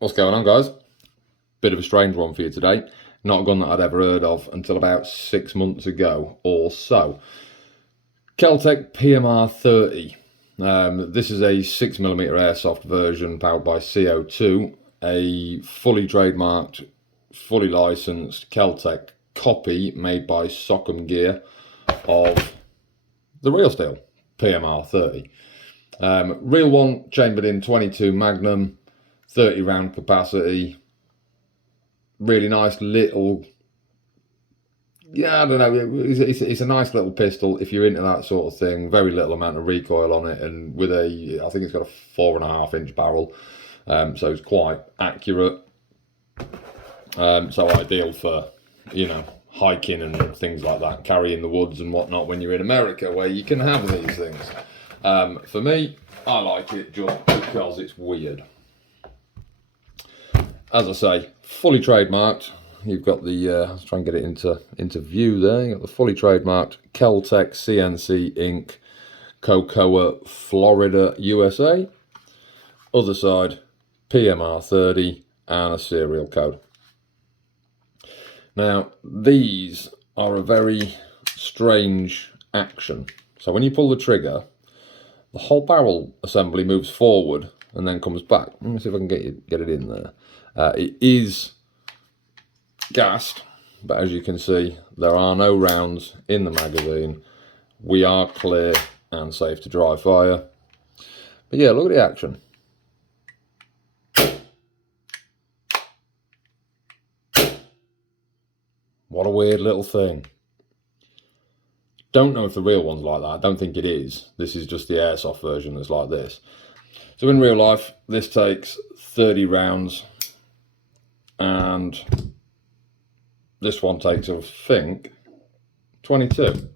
What's going on, guys? Bit of a strange one for you today. Not a gun that I'd ever heard of until about 6 months ago or so. KELTEC PMR-30. This is a 6mm airsoft version powered by CO2, a fully trademarked, fully licensed KELTEC copy made by Sock'em Gear of the real steel PMR-30. Real one chambered in 22 Magnum, 30 round capacity. Really nice little, I don't know, it's a nice little pistol if you're into that sort of thing. Very little amount of recoil on it, and with I think it's got a 4.5-inch barrel, so it's quite accurate. So ideal for, hiking and things like that, carrying the woods and whatnot when you're in America where you can have these things. For me, I like it just because it's weird. As I say, fully trademarked. You've got the, let's try and get it into view there. You've got the fully trademarked KELTEC CNC Inc. Cocoa, Florida, USA. Other side, PMR-30 and a serial code. Now, these are a very strange action. So when you pull the trigger, the whole barrel assembly moves forward and then comes back. Let me see if I can get it in there. It is gassed, but as you can see, there are no rounds in the magazine. We are clear and safe to dry fire. But yeah, look at the action. What a weird little thing. Don't know if the real one's like that. I don't think it is. This is just the airsoft version that's like this. So in real life, this takes 30 rounds. And this one takes, I think, 22.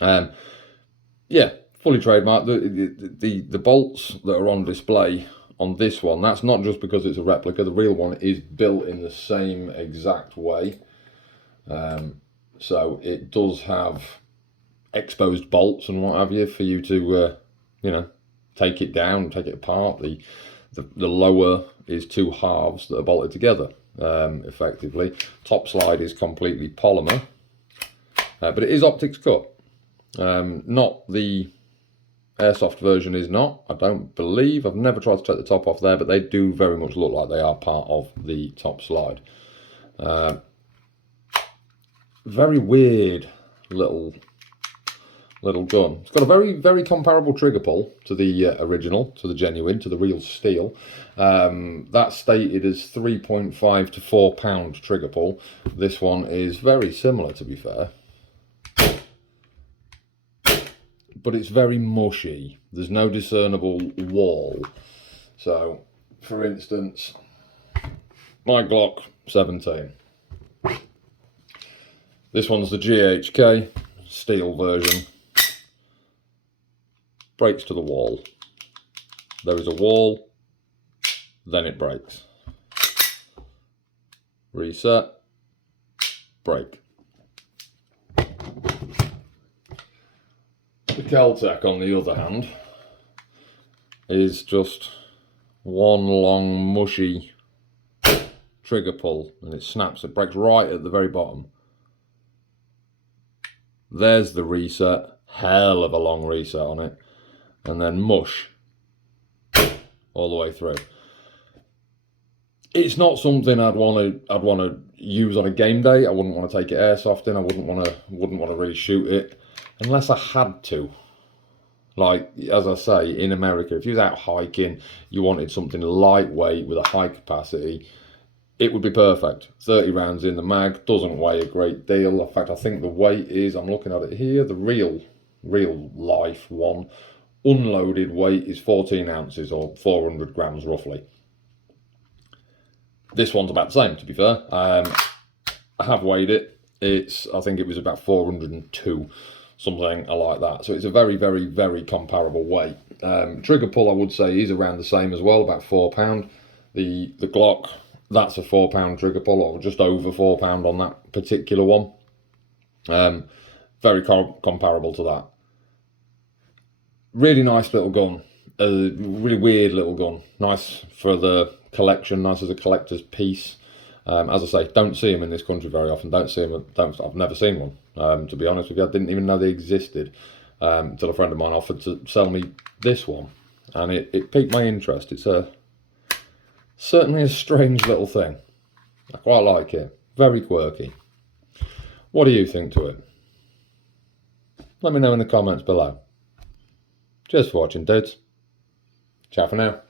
Yeah, fully trademarked. The bolts that are on display on this one, that's not just because it's a replica. The real one is built in the same exact way. So it does have exposed bolts and what have you for you to, take it down, take it apart. The lower is two halves that are bolted together, effectively. Top slide is completely polymer, but it is optics cut. Not the airsoft version is not, I don't believe. I've never tried to take the top off there, but they do very much look like they are part of the top slide. Very weird little gun. It's got a very, very comparable trigger pull to the original, to the genuine, to the real steel. That's stated as 3.5 to 4 pound trigger pull. This one is very similar, to be fair. But it's very mushy. There's no discernible wall. So, for instance, my Glock 17. This one's the GHK steel version. Breaks to the wall. There is a wall, then it breaks. Reset, break. The KELTEC, on the other hand, is just one long mushy trigger pull, and it snaps. It breaks right at the very bottom. There's the reset, hell of a long reset on it. And then mush all the way through. It's not something I'd want to use on a game day. I wouldn't want to take it airsoft in. I wouldn't want to really shoot it unless I had to. Like, as I say, in America, if you was out hiking, you wanted something lightweight with a high capacity, it would be perfect. 30 rounds in the mag, doesn't weigh a great deal. In fact, I think the weight is, I'm looking at it here, the real life one, unloaded weight is 14 ounces or 400 grams roughly. This one's about the same, to be fair. I have weighed it. I think it was about 402, something like that. So it's a very, very, very comparable weight. Trigger pull, I would say, is around the same as well, about 4 pound. The Glock, that's a 4 pound trigger pull, or just over 4 pound on that particular one. Very comparable to that. Really nice little gun. a really weird little gun. Nice for the collection, nice as a collector's piece. As I say, don't see them in this country very often. I've never seen one. To be honest with you, I didn't even know they existed until a friend of mine offered to sell me this one, and it piqued my interest. It's certainly a strange little thing. I quite like it. Very quirky. What do you think to it? Let me know in the comments below. Cheers for watching, dudes. Ciao for now.